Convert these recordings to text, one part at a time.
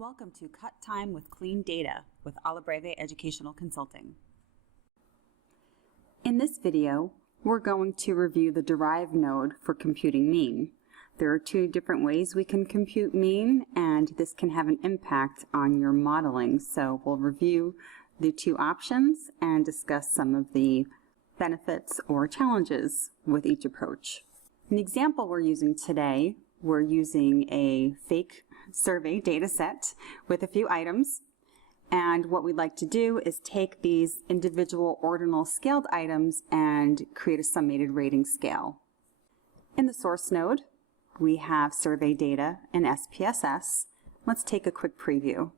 Welcome to Cut Time with Clean Data with Alabreve Educational Consulting. In this video, we're going to review the Derive node for computing mean. There are two different ways we can compute mean, and this can have an impact on your modeling. So we'll review the two options and discuss some of the benefits or challenges with each approach. In the example we're using today, we're using a fake survey data set with a few items, and what we'd like to do is take these individual ordinal scaled items and create a summated rating scale. In the source node, we have survey data in SPSS. Let's take a quick preview.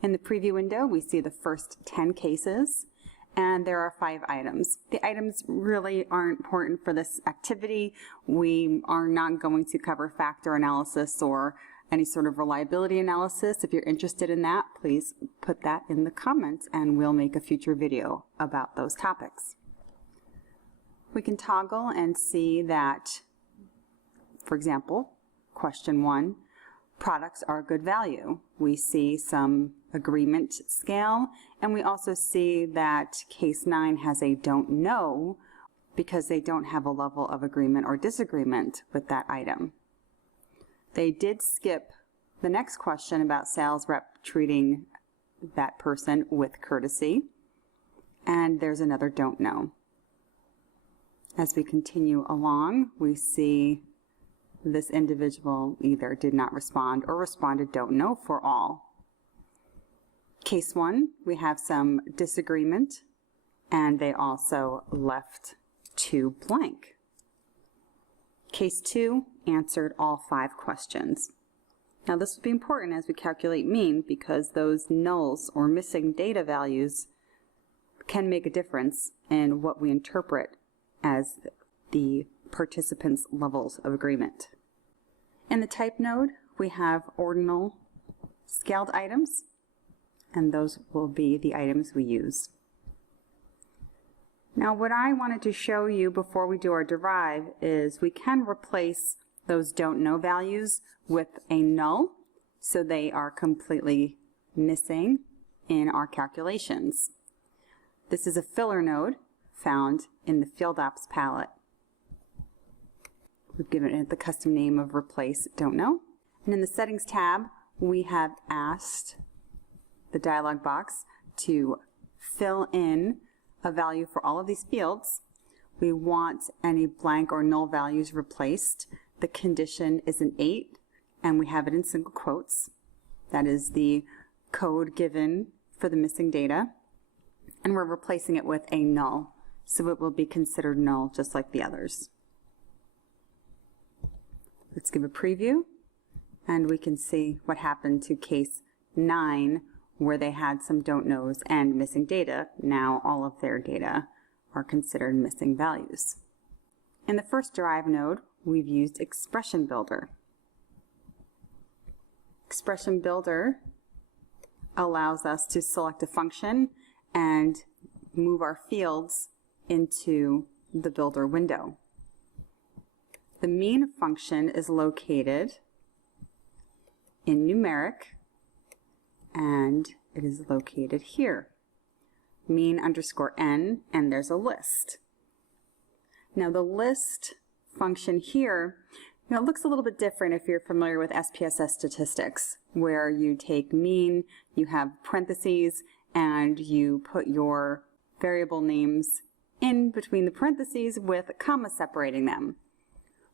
In the preview window, we see the first 10 cases, and there are 5 items. The items really aren't important for this activity. We are not going to cover factor analysis or any sort of reliability analysis. If you're interested in that, please put that in the comments and we'll make a future video about those topics. We can toggle and see that, for example, question 1, products are good value. We see some agreement scale, and we also see that case 9 has a don't know because they don't have a level of agreement or disagreement with that item. They did skip the next question about sales rep treating that person with courtesy, and there's another don't know. As we continue along, we see this individual either did not respond or responded don't know for all. Case 1, we have some disagreement, and they also left 2 blank. Case 2 answered all 5 questions. Now this will be important as we calculate mean because those nulls or missing data values can make a difference in what we interpret as the participants' levels of agreement. In the type node, we have ordinal scaled items, and those will be the items we use. Now what I wanted to show you before we do our derive is we can replace those don't know values with a null, so they are completely missing in our calculations. This is a filler node found in the Field Ops palette. We've given it the custom name of replace don't know. And in the settings tab, we have asked the dialog box to fill in a value for all of these fields. We want any blank or null values replaced. The condition is an 8, and we have it in single quotes. That is the code given for the missing data. And we're replacing it with a null, so it will be considered null just like the others. Let's give a preview, and we can see what happened to case 9, where they had some don't knows and missing data. Now all of their data are considered missing values. In the first Derive node, we've used Expression Builder. Expression Builder allows us to select a function and move our fields into the Builder window. The mean function is located in numeric, and it is located here. Mean underscore n, and there's a list. Now the list function here, it looks a little bit different if you're familiar with SPSS statistics, where you take mean, you have parentheses, and you put your variable names in between the parentheses with commas separating them.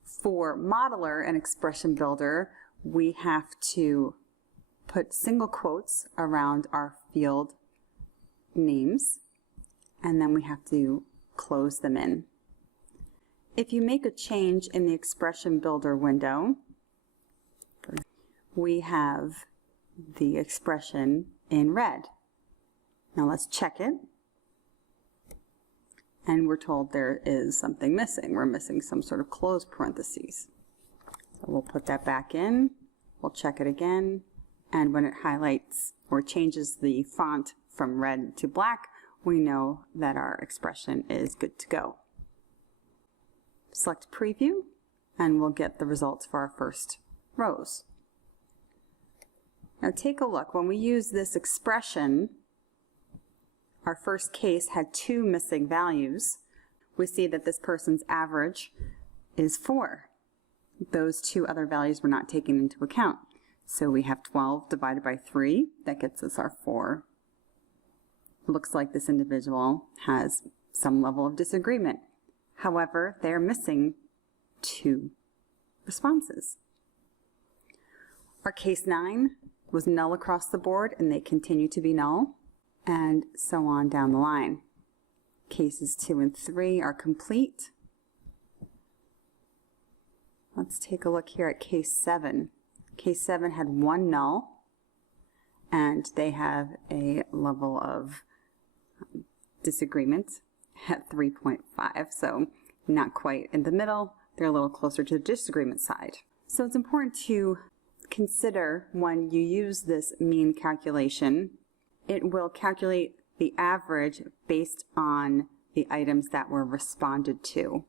For Modeler and Expression Builder, we have to put single quotes around our field names, and then we have to close them in. If you make a change in the Expression Builder window, we have the expression in red. Now let's check it, and we're told there is something missing. We're missing some sort of closed parentheses. So we'll put that back in, we'll check it again, and when it highlights or changes the font from red to black, we know that our expression is good to go. Select Preview, and we'll get the results for our first rows. Now take a look. When we use this expression, our first case had 2 missing values. We see that this person's average is 4. Those 2 other values were not taken into account. So we have 12 divided by 3. That gets us our 4. Looks like this individual has some level of disagreement. However, they're missing 2 responses. Our case 9 was null across the board, and they continue to be null, and so on down the line. Cases 2 and 3 are complete. Let's take a look here at case 7. Case 7 had 1 null, and they have a level of disagreement at 3.5, so not quite in the middle. They're a little closer to the disagreement side. So it's important to consider when you use this mean calculation, it will calculate the average based on the items that were responded to,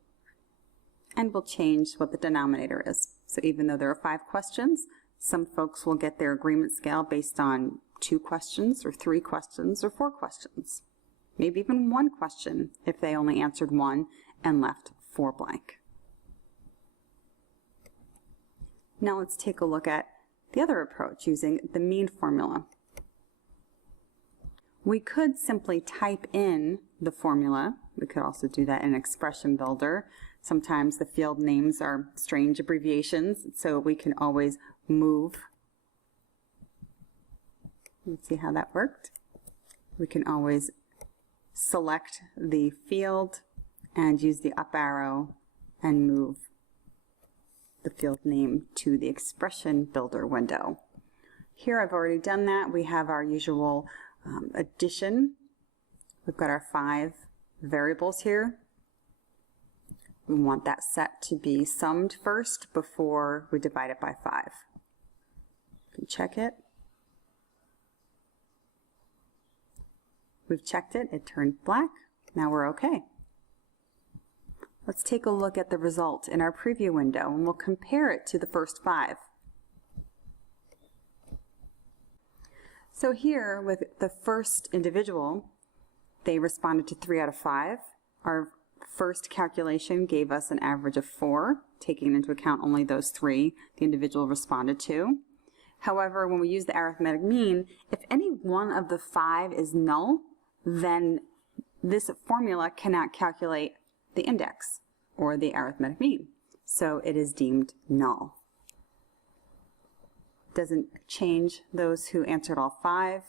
and will change what the denominator is. So even though there are 5 questions, some folks will get their agreement scale based on 2 questions or 3 questions or 4 questions. Maybe even 1 question if they only answered 1 and left 4 blank. Now let's take a look at the other approach using the mean formula. We could simply type in the formula. We could also do that in Expression Builder. Sometimes the field names are strange abbreviations, so we can always move. Let's see how that worked. We can always select the field and use the up arrow and move the field name to the Expression Builder window. Here I've already done that. We have our usual addition. We've got our 5 variables here. We want that set to be summed first before we divide it by 5. You can check it. We've checked it. It turned black. Now we're okay. Let's take a look at the result in our preview window, and we'll compare it to the first 5. So here with the first individual, they responded to 3 out of 5. Our first calculation gave us an average of 4, taking into account only those 3 the individual responded to. However, when we use the arithmetic mean, if any one of the 5 is null, then this formula cannot calculate the index or the arithmetic mean. So it is deemed null. Doesn't change those who answered all 5.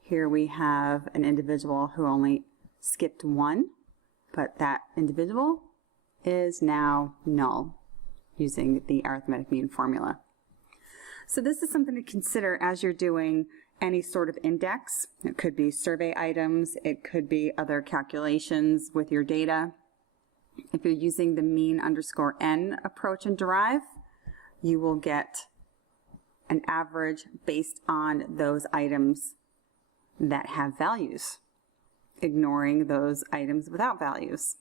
Here we have an individual who only skipped 1, but that individual is now null using the arithmetic mean formula. So this is something to consider as you're doing any sort of index. It could be survey items, it could be other calculations with your data. If you're using the mean_n approach in Derive, you will get an average based on those items that have values, ignoring those items without values.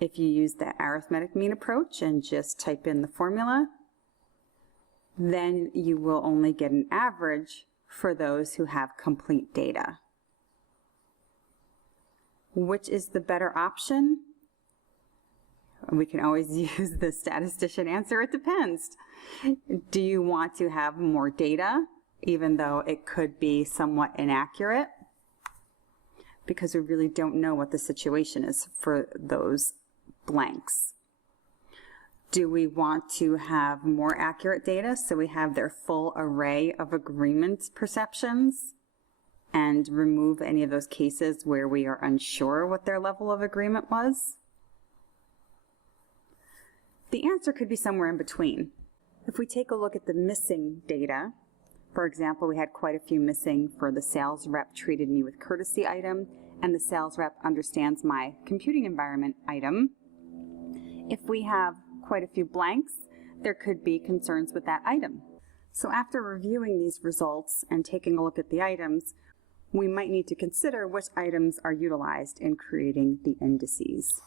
If you use the arithmetic mean approach and just type in the formula, then you will only get an average for those who have complete data. Which is the better option? We can always use the statistician answer, it depends. Do you want to have more data, even though it could be somewhat inaccurate? Because we really don't know what the situation is for those blanks. Do we want to have more accurate data so we have their full array of agreement perceptions and remove any of those cases where we are unsure what their level of agreement was? The answer could be somewhere in between. If we take a look at the missing data, for example, we had quite a few missing for the sales rep treated me with courtesy item and the sales rep understands my computing environment item. If we have quite a few blanks, there could be concerns with that item. So after reviewing these results and taking a look at the items, we might need to consider which items are utilized in creating the indices.